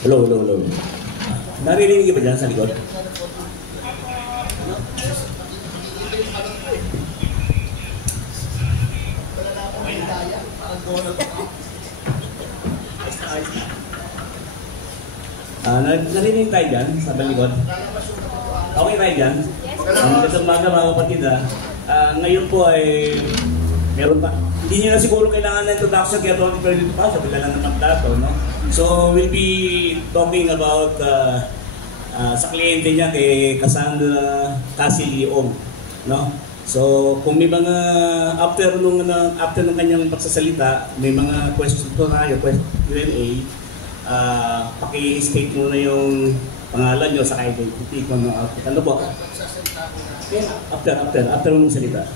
Hello, hello, hello. Naririnig ka ba dyan sa likod? Narinig tayo dyan sa likod? Okay tayo dyan? Magandang umaga mga kapatid. Ngayon po ay meron pa. Hindi nyo na siguro kailangan ng introduction kaya Tony Perdito pa. Sabi lang naman dato, no? So we'll be talking about sa kliyente niya kay Cassandra Cassie Leong, no? So kung may mga after nung kanyang pagsasalita, may mga questions po tayo, Q&A. Paki-state muna yung pangalan nyo sa identity kung ano po. Okay, after mong salita.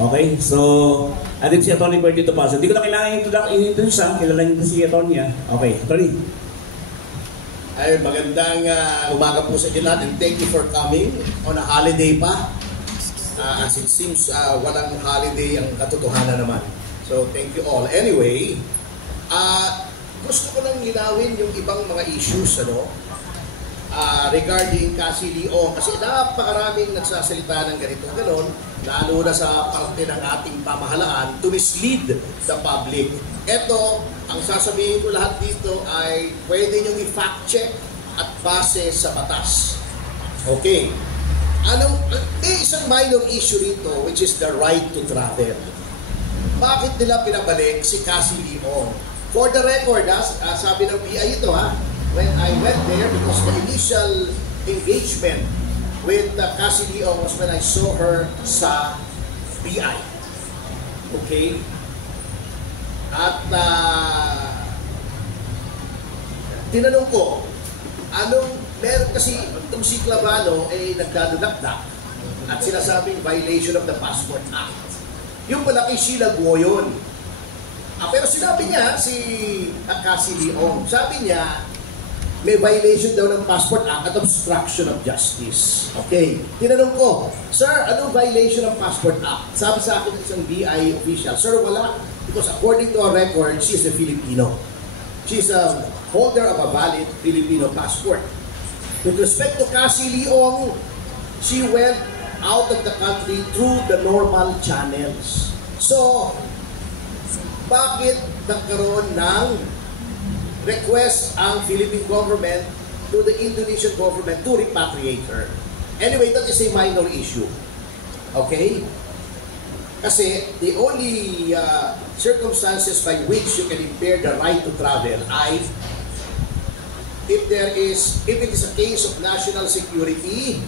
Okay, so atin si Atty. Perdito pa. So hindi ko na kailangan i-introduce kilala niyo si Atty. Okay, Atty. Ay, magandang umaga po sa inyo lahat and thank you for coming on a holiday pa. As it seems, walang holiday ang katotohanan naman. So thank you all. Anyway, gusto ko lang ginawin yung ibang mga issues, regarding Cassie Leong, kasi napakaraming nagsasalita ng ganito ganon, lalo na sa parte ng ating pamahalaan to mislead the public. Ito, ang sasabihin ko lahat dito ay pwede nyo i-fact check at base sa batas. Okay. May isang minor issue rito which is the right to travel. Bakit nila pinabalik si Cassie Leong? For the record, sabi ng BI ito when I went there, because the initial engagement with Cassie Leong was when I saw her sa BI. Okay? At tinanong ko, meron kasi itong si Clavano ay nagdadulakdak at sinasabing violation of the Passport Act. Yung pala kay Sheila Guo yun. Pero sinabi niya, si Cassie Leong, sabi niya, may violation daw ng Passport Act at obstruction of justice. Okay. Tinanong ko, Sir, anong violation ng Passport Act? Sabi sa akin isang BI official, Sir, wala. Because according to our record, she is a Filipino. She is a holder of a valid Filipino passport. With respect to Cassie Leong, she went out of the country through the normal channels. So, bakit nagkaroon ng request ang Philippine government to the Indonesian government to repatriate her? Anyway, that is a minor issue. Okay? Kasi the only circumstances by which you can impair the right to travel ay if it is a case of national security,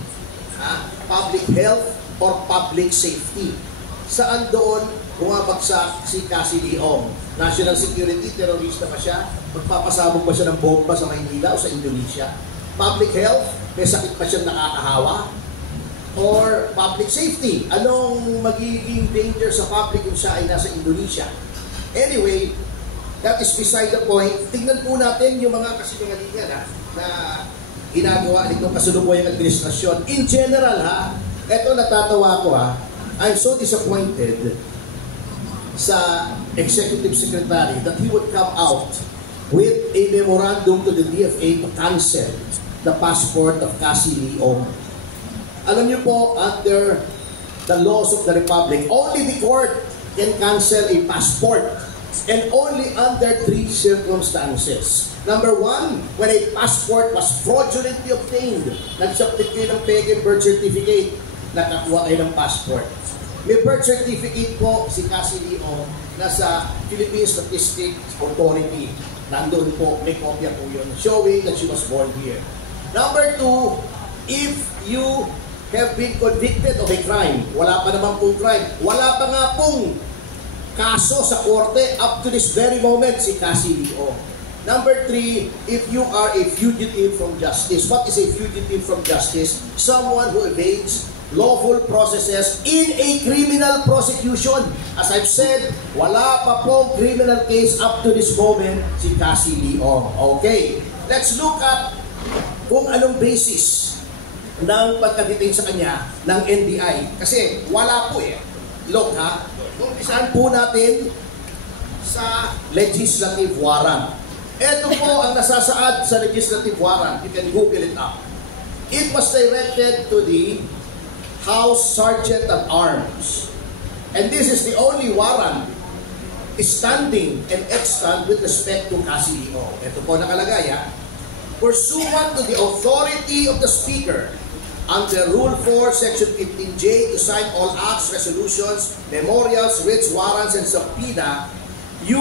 public health, or public safety. Saan doon bumabagsak si Cassie Leong? National security, terorista pa siya? Magpapasabog ba siya ng bomba sa Maynila o sa Indonesia? Public health, may sakit pa siyang nakakahawa? Or public safety, anong magiging danger sa public kung siya ay nasa Indonesia? Anyway, that is beside the point. Tingnan po natin yung mga kasinungalingan na ginagawa nitong kasalukuyang administrasyon. In general, eto natatawa ko I'm so disappointed sa Executive Secretary that he would come out with a memorandum to the DFA to cancel the passport of Cassie Leong. Alam niyo po, under the laws of the Republic, only the court can cancel a passport and only under 3 circumstances. Number 1, when a passport was fraudulently obtained. Nag-submit kayo ng peke birth certificate, nakakuha kayo ng passport. May birth certificate po si Cassie Leong na sa Philippine Statistics Authority. Nandun po, may kopya po yun, showing that she was born here. Number 2, if you have been convicted of a crime, wala pa naman pong crime, wala pa nga pong kaso sa korte up to this very moment si Cassie Leong. Number 3, if you are a fugitive from justice. What is a fugitive from justice? Someone who evades lawful processes in a criminal prosecution. As I've said, wala pa pong criminal case up to this moment si Cassie Leong. Okay, let's look at kung anong basis ng pagka-detain sa kanya ng NBI. Kasi wala po Look umpisahan po natin sa legislative warrant. Ito po ang nasasaad sa legislative warrant. You can Google it up. It was directed to the House Sergeant at Arms. And this is the only warrant standing and extant with respect to Cassie Leong. Ito po nakalagay, ha? Pursuant to the authority of the Speaker, under Rule 4, Section 15J, to sign all acts, resolutions, memorials, writs, warrants, and subpoena, you,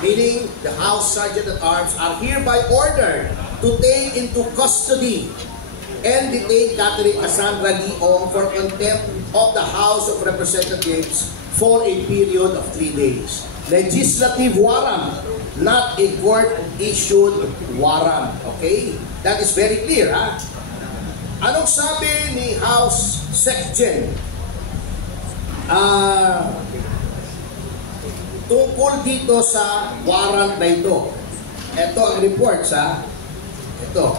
meaning the House Sergeant at Arms, are hereby ordered to take into custody and detain Catherine Cassandra Leong for contempt of the House of Representatives for a period of 3 days. Legislative warrant, not a court-issued warrant. Okay? That is very clear, ha? Anong sabi ni House Secgen tungkol dito sa warrant na ito? Ito ang report sa ito.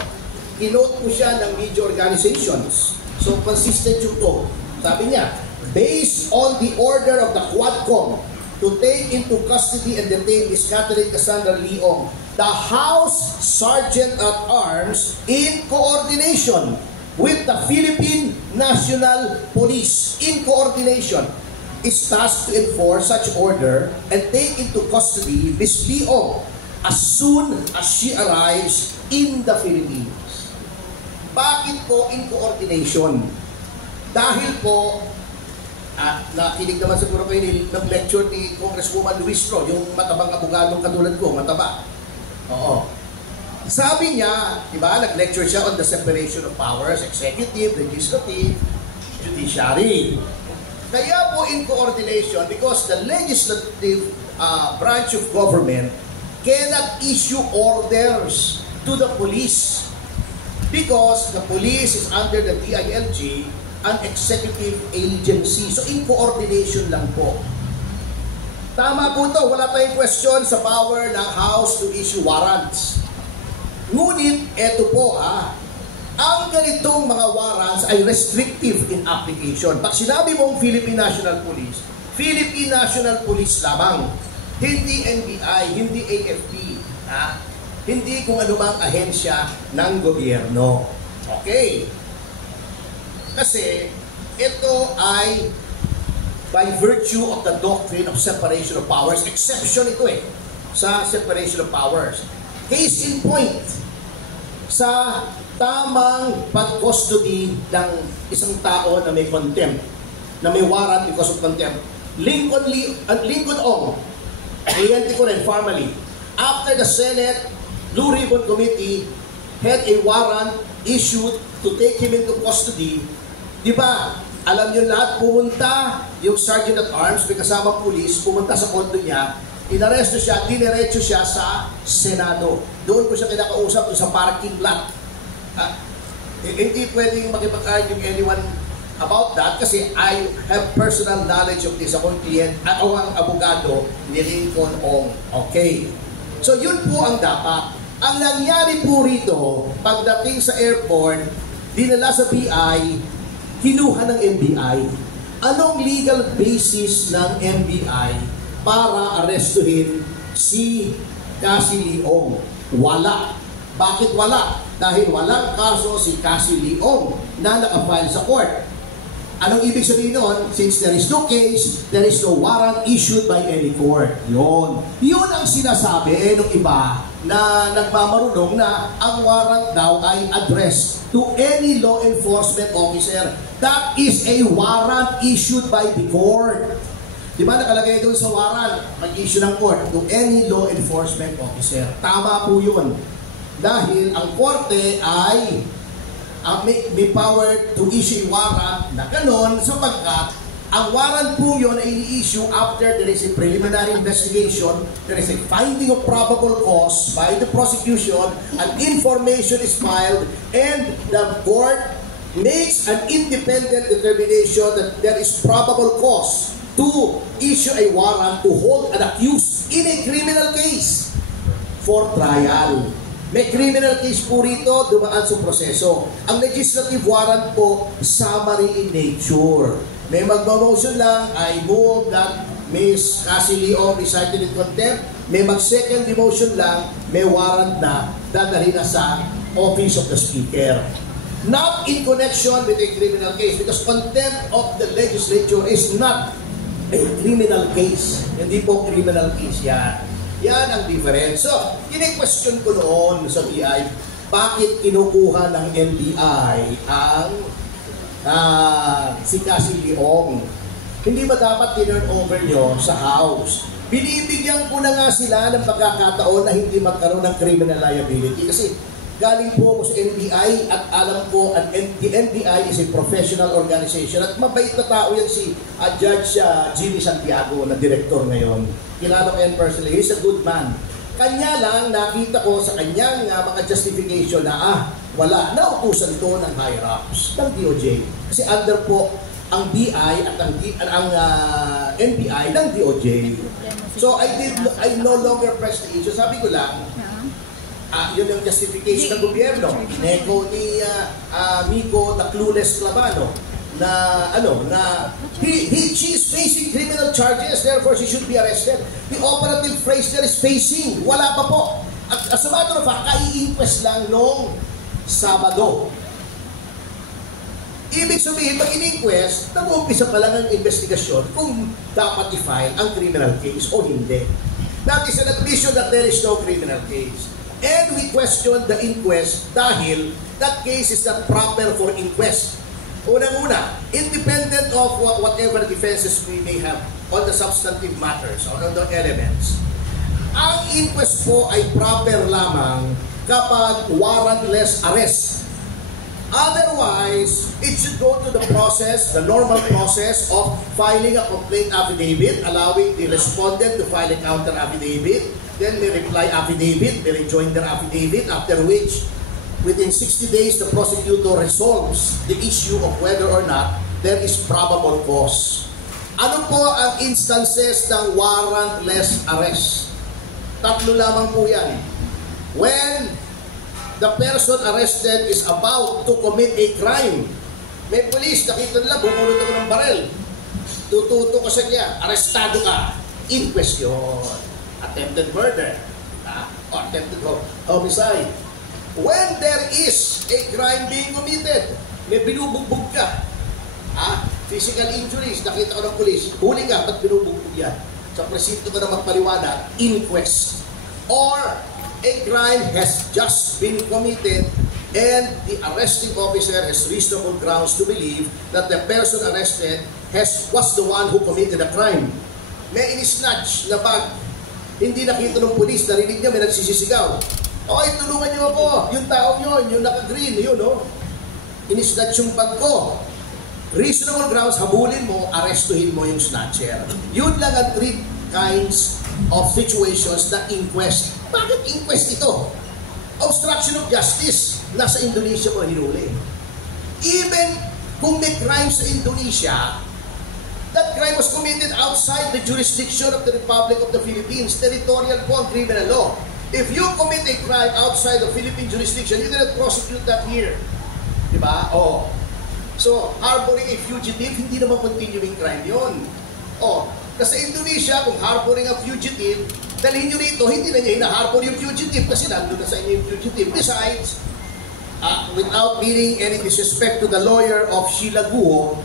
Kinote po siya ng media organizations. So, consistent yung to. Sabi niya, based on the order of the Quadcom to take into custody and detain Ms. Catherine Cassandra Leong, the House Sergeant at Arms, in coordination with the Philippine National Police, is tasked to enforce such order and take into custody Ms. Leong as soon as she arrives in the Philippines. Bakit po in coordination? Dahil po, nakinig naman siguro kayo ng lecture ni Congresswoman Luis Tro, yung matabang abogadong katulad ko, mataba. Oo. Sabi niya, di ba, nag-lecture siya on the separation of powers, executive, legislative, judiciary. Kaya po in coordination, because the legislative branch of government cannot issue orders to the police because the police is under the DILG, an executive agency. So in coordination lang po. Tama po ito, wala tayong question sa power ng House to issue warrants. Ngunit, eto po ang ganitong mga warrants ay restrictive in application. Pag sinabi mong Philippine National Police lamang. Hindi NBI, hindi AFP, hindi kung ano bang ahensya ng gobyerno. Okay. Kasi ito ay by virtue of the doctrine of separation of powers. Exception ito sa separation of powers. Case in point, sa tamang pag-custody ng isang tao na may contempt, na may warrant because of contempt. Lincoln Ong, kliyente ko rin, formally, after the Senate Blue Ribbon Committee had a warrant issued to take him into custody, di ba, alam niyo lahat, pumunta yung Sergeant at Arms, may kasamang pulis, pumunta sa kondo niya, inaresto siya, diniretso siya sa Senado. Doon ko siya kinakausap sa parking lot. Hindi pwedeng makipag-argue anyone about that kasi I have personal knowledge of this. Akong kliyente, ako ang abogado ni Lincoln Ong. Okay. So yun po ang dapat. Ang nangyari po rito, pagdating sa airport, dinala sa BI, kinuha ng NBI. Anong legal basis ng NBI para arestuhin si Cassie Leong? Wala. Bakit wala? Dahil walang kaso si Cassie Leong na nakafile sa court. Anong ibig sabihin nun? Since there is no case, there is no warrant issued by any court. Yun ang sinasabi ng iba na nagmamarunong na ang warrant daw ay addressed to any law enforcement officer. That is a warrant issued by the court. Di ba nakalagay doon sa warrant, mag-issue ng court to any law enforcement officer. Tama po yun. Dahil ang korte ay may power to issue a warrant na ganon sapagkat ang warrant po yun ay i-issue after there is a preliminary investigation, there is a finding of probable cause by the prosecution, an information is filed, and the court makes an independent determination that there is probable cause to issue a warrant to hold an accused in a criminal case for trial. May criminal case po rito, dumaan sa proseso. Ang legislative warrant po, summary in nature. May magmamotion lang, I move that Ms. Cassie Leong be cited in contempt may mag-second demotion lang, may warrant na, dadalhin na sa Office of the Speaker. Not in connection with a criminal case because contempt of the legislature is not a criminal case. Hindi po criminal case yan. Yan ang difference. So, kine-question ko noon sa BI, bakit kinukuha ng NBI ang si Cassie Leong? Hindi ba dapat tinurn over nyo sa House? Binibigyan ko na nga sila ng pagkakataon na hindi magkaroon ng criminal liability kasi galing po ako sa NBI at alam ko the NBI is a professional organization at mabait na tao yan si Judge Jimmy Santiago na director ngayon. Kilala ko yan personally. He's a good man. Kanya lang nakita ko sa kanyang mga justification na wala, nautusan to ng higher-ups ng DOJ. Kasi under po ang BI at ang NBI ng DOJ. So I no longer press the issue. Sabi ko lang, yun yung justification ng gobyerno. Ineko ni Miko, the clueless Clavano, she is facing criminal charges, therefore she should be arrested. The operative phrase there is facing. Wala pa po. As a matter of fact, kai-inquest lang noong Sabado. Ibig sabihin, pag in-inquest, nag-uumpisa pa lang ang investigasyon kung dapat i-file ang criminal case o hindi. That is an admission that there is no criminal case. And we question the inquest dahil that case is not proper for inquest. Unang-una, independent of whatever defenses we may have on the substantive matters or on the elements. Ang inquest po ay proper lamang kapag warrantless arrest. Otherwise, it should go to the process, the normal process of filing a complaint affidavit, allowing the respondent to file a counter affidavit, then may reply affidavit, may rejoinder affidavit, after which, within 60 days, the prosecutor resolves the issue of whether or not there is probable cause. Ano po ang instances ng warrantless arrest? Tatlo lamang po yan. When the person arrested is about to commit a crime, may police, nakita nila, bumulot ako ng barel. Tututo ka sa niya, arestado ka, in question. Attempted murder, or attempted homicide. When there is a crime being committed, may binubugbog ka, physical injuries, nakita ko ng police, huli ka, ba't binubugbog yan? Sa presinto ka na magpaliwanag, inquest. Or a crime has just been committed and the arresting officer has reasonable grounds to believe that the person arrested was the one who committed the crime. May in-snatch na bag, hindi nakita ng pulis, narinig niya, may nagsisisigaw. Okay, tulungan niyo ako. Yung tao yun, yung naka-green, yun, no? In-snatch yung bag ko. Reasonable grounds, habulin mo, arrestuhin mo yung snatcher. Yun lang ang 3 kinds of situations na inquest. Bakit inquest ito? Obstruction of justice. Nasa Indonesia mo hinuli. Even kung may crime sa Indonesia, that crime was committed outside the jurisdiction of the Republic of the Philippines. Territorial po ang criminal law. If you commit a crime outside the Philippine jurisdiction, you cannot prosecute that here. Diba? Oh. So, harboring a fugitive, hindi naman continuing crime yun. Oh. Kasi Indonesia, kung harboring a fugitive, dalhin nyo rito, hindi na niya hinaharbor yung fugitive kasi nandun na sa inyo yung fugitive. Besides, without meaning any disrespect to the lawyer of Sheila Guo,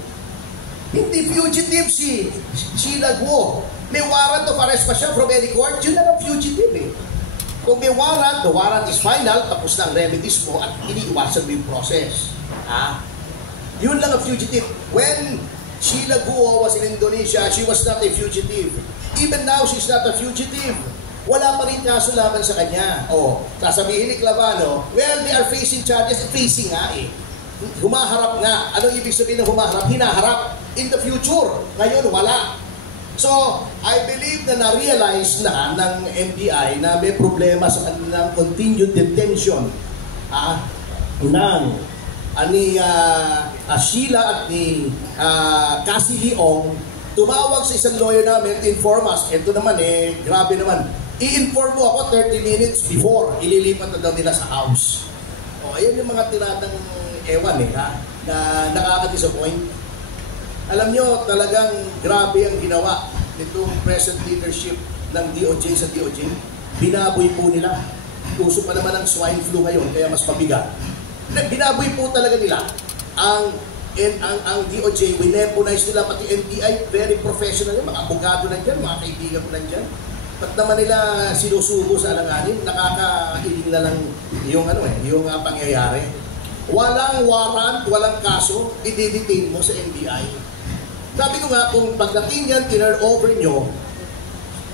hindi fugitive si Sheila Guo. May warrant of arrest pa siya from any court, yun lang ang fugitive eh. Kung may warrant, the warrant is final, tapos na ang remedies mo at iniiwasan mo yung process. Yun lang ang fugitive. When Sheila Guo was in Indonesia, she was not a fugitive. Even now, she's not a fugitive. Wala pa rin kaso laban sa kanya. Sasabihin ni Clavano, well, they are facing charges. Facing nga eh. Humaharap nga. Anong ibig sabihin ng humaharap? Hinaharap. In the future. Ngayon, wala. So, I believe na na-realize na ng NBI na may problema sa kanilang continued detention ng ni Sheila at ni Cassie Leong. Tumawag sa isang lawyer namin to inform us. Ito naman grabe naman. I-inform mo ako 30 minutes before ililipat na daw nila sa house. Ayan yung mga tiradang ewan na nakaka-disappoint. Alam nyo, talagang grabe ang ginawa nitong present leadership ng DOJ sa DOJ, binaboy po nila. Uso pa naman ang swine flu ngayon, kaya mas mabigat. Binaboy po talaga nila ang DOJ, winebonize nila pati NBI, very professional yung mga abogado nandyan, mga kaibigan ko nandyan. Ba't naman nila sinusubo sa alanganin? Nakakailing na lang yung pangyayari. Walang warrant, walang kaso, i-detain mo sa NBI. Sabi ko nga, kung pagdating yan, tinurn over nyo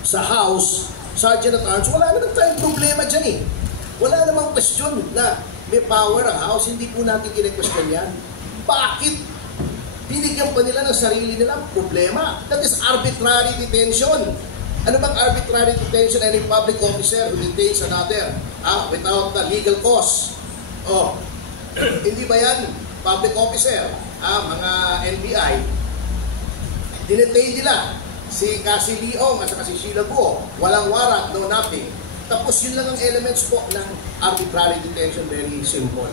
sa House, Sergeant at Arms, wala naman tayong problema dyan eh. Wala namang question na may power ang House, hindi po natin kine-question yan. Bakit binigyan pa nila ng sarili nilang problema? That is arbitrary detention. Ano bang arbitrary detention? Any public officer who detains another without the legal cause. Oh, hindi ba yan? Public officer, mga NBI, dinetain nila si Cassie Leong at si Sheila Guo. Walang warrant, no nothing. Tapos yun lang ang elements po ng arbitrary detention, very simple.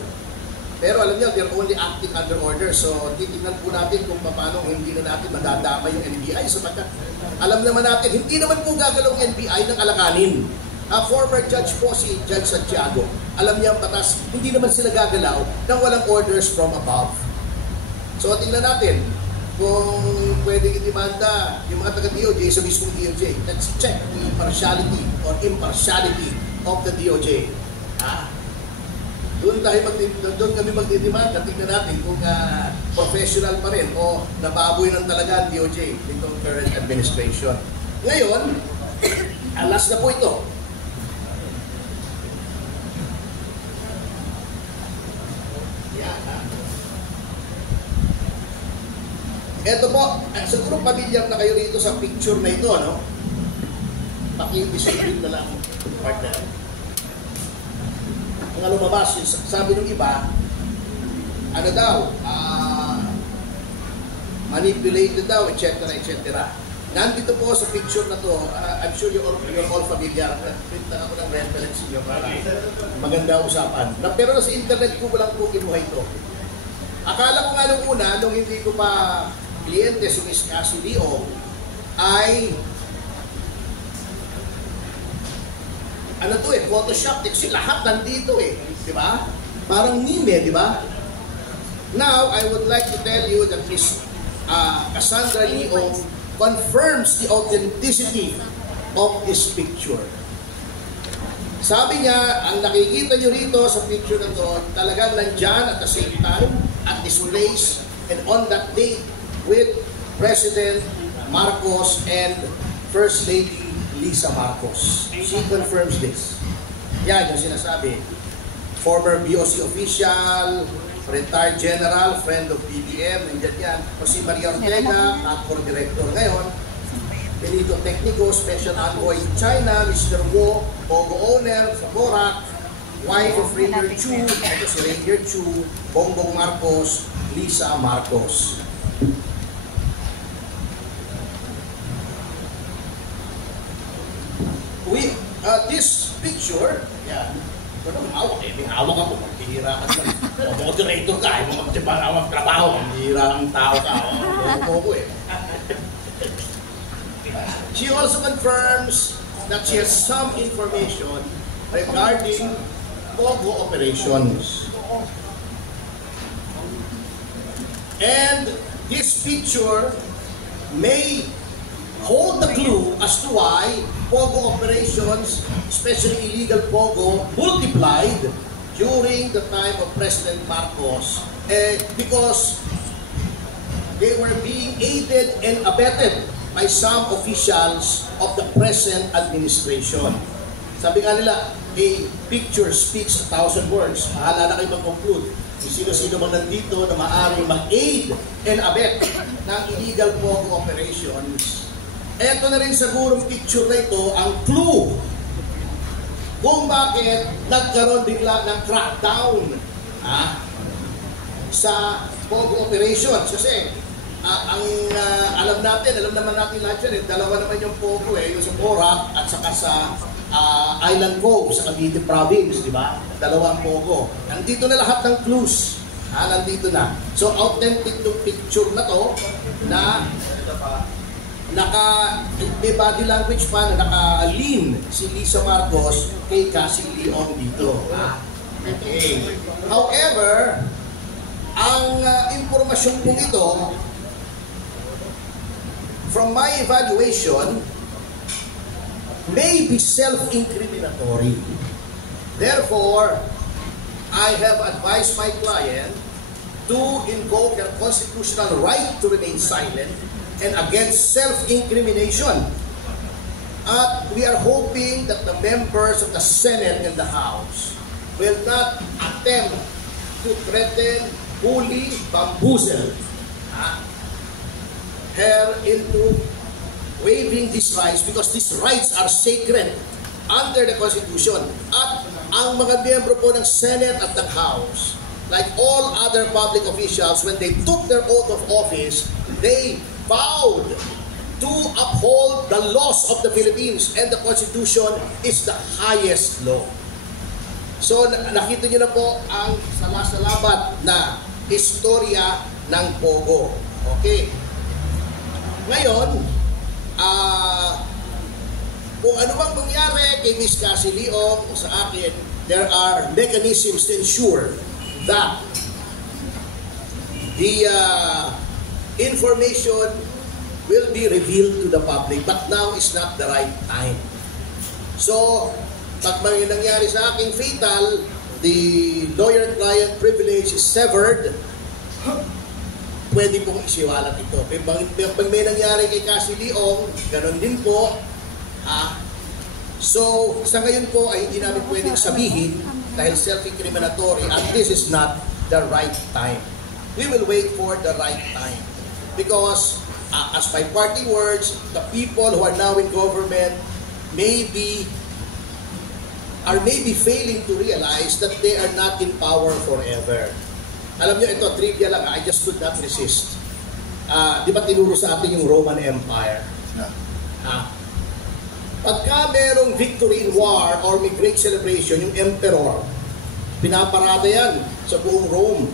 Pero alam niyo, they're only acting under order. So, titignan po natin kung paano hindi na natin madadama yung NBI. Sapagkat alam naman natin, hindi naman po gagalaw ang NBI ng alakanin. Former judge po si Judge Santiago. Alam niya ang batas, hindi naman sila gagalaw nang walang orders from above. So, tingnan natin kung pwedeng i-demanda yung mga taga-DOJ sa mismong DOJ. Let's check the impartiality or impartiality of the DOJ. Doon kami magdidemanda. Tingnan natin kung professional pa rin o nababoy ng talaga ang DOJ nitong current administration. Ngayon, alas na po ito. Ito po, siguro pamilyar na kayo rito sa picture na ito, no? Paki-discipline na lang, partner. Ang lumabas, sabi ng iba, ano daw, manipulated daw, etc. etc. Nandito po sa picture na to, I'm sure you're all familiar. Print na ako ng reference niyo para maganda usapan. Pero sa internet ko lang po kinuha ito. Akala ko nga nung una, nung hindi ko pa kliyente si Miss Cassie Leong, ay ano to Photoshop, kasi lahat nandito di ba? Parang meme, di ba? Now, I would like to tell you that Miss Cassandra Leong confirms the authenticity of this picture. Sabi niya, ang nakikita niyo rito sa picture na to, talagang nandyan at the same time, at this place, and on that date, with President Marcos and First Lady Lisa Marcos. She confirms this. Yan yung sinasabi. Former BOC official, retired general, friend of BBM, nandiyan yan. O si Maria Ortega, actor director ngayon. Benito Tecnico, special envoy in China, Mr. Guo, Pogo owner sa Borac, wife of Rainier Chu, ito si Rainier Chu, Bongbong Marcos, Lisa Marcos. This picture, yan. May hawak ako, maghihira ka lang. Moderator ka, magtibang trabaho, maghihira ang tao ka. She also confirms that she has some information regarding Pogo operations. And this picture may hold the clue as to why Pogo operations, especially illegal Pogo, multiplied during the time of President Marcos because they were being aided and abetted by some officials of the present administration. Sabi nga nila, a picture speaks 1,000 words. Mahala na kayo mag-conclude. Sino-sino man nandito na maaaring mag-aid and abet ng illegal Pogo operations. Ito na rin siguro picture na ito ang clue kung bakit nagkaroon bigla ng crackdown sa Pogo operations. Kasi alam naman natin lahat yan, dalawa naman yung Pogo yung sa Borac at saka sa Island Cove sa Cavite Province, di ba? Dalawang Pogo. Nandito na lahat ng clues. Nandito na. So, authentic yung picture na to na may body language pa na naka-lean si Lisa Marcos kay Cassie Leong dito. Okay. However, ang impormasyon po ito, from my evaluation, may be self-incriminatory. Therefore, I have advised my client to invoke their constitutional right to remain silent and against self-incrimination. At we are hoping that the members of the Senate and the House will not attempt to threaten, bully, bamboozle her into waiving these rights, because these rights are sacred under the Constitution. At ang mga miyembro po ng Senate at ng House, like all other public officials, when they took their oath of office, they vowed to uphold the laws of the Philippines, and the Constitution is the highest law. So nakita niyo na po ang salamat na istorya ng Pogo. Okay. Ngayon, kung ano bang mangyari kay Ms. Cassie Leong o sa akin, there are mechanisms to ensure that the information will be revealed to the public, but now is not the right time. So, pag may nangyari sa aking fatal, the lawyer-client privilege is severed, pwede pong isiwalat ito. Pag may nangyari kay Cassie Leong, ganun din po. So, sa ngayon po ay hindi namin pwedeng sabihin dahil self-incriminatory, and this is not the right time. We will wait for the right time. Because, as my party words, the people who are now in government may be failing to realize that they are not in power forever. Alam nyo, ito, trivia lang, I just could not resist. Di ba tinuro sa atin yung Roman Empire? Pagka merong victory in war or may great celebration, yung emperor, pinaparada yan sa buong Rome.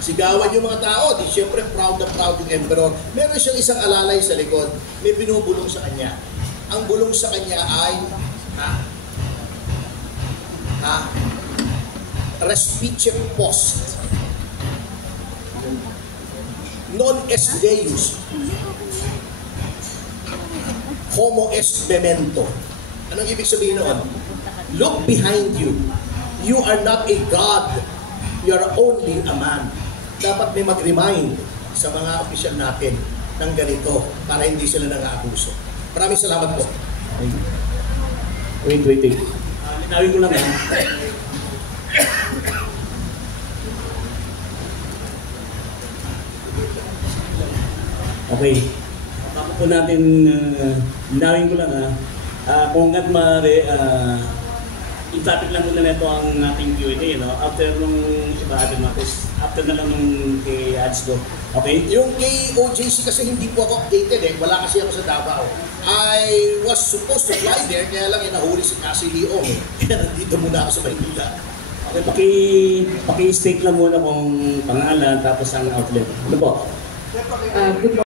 Sigawan yung mga tao, di syempre proud na proud yung emperor. Meron siyang isang alalay sa likod, may binubulong sa kanya. Ang bulong sa kanya ay, respice post. Non est Deus. Homo est memento. Anong ibig sabihin noon? Look behind you. You are not a God. You are only a man. Dapat may mag-remind sa mga opisyal natin ng ganito para hindi sila nang-aabuso. Maraming salamat po. Wait. Linawin ko lang Okay. Bago po natin, linawin ko lang kung at maaari, i-topic lang muna nito ang ating Q&A, no? After nung iba ating matis, after na lang nung kay Adsdo. Okay? Yung kay OJC kasi hindi po ako updated wala kasi ako sa Davao. I was supposed to fly there, kaya lang nahuli si Cassie Leong. Kaya nandito muna ako sa Maynila. Okay, paki-state lang muna kung pangalan tapos ang outlet. Ano po? Good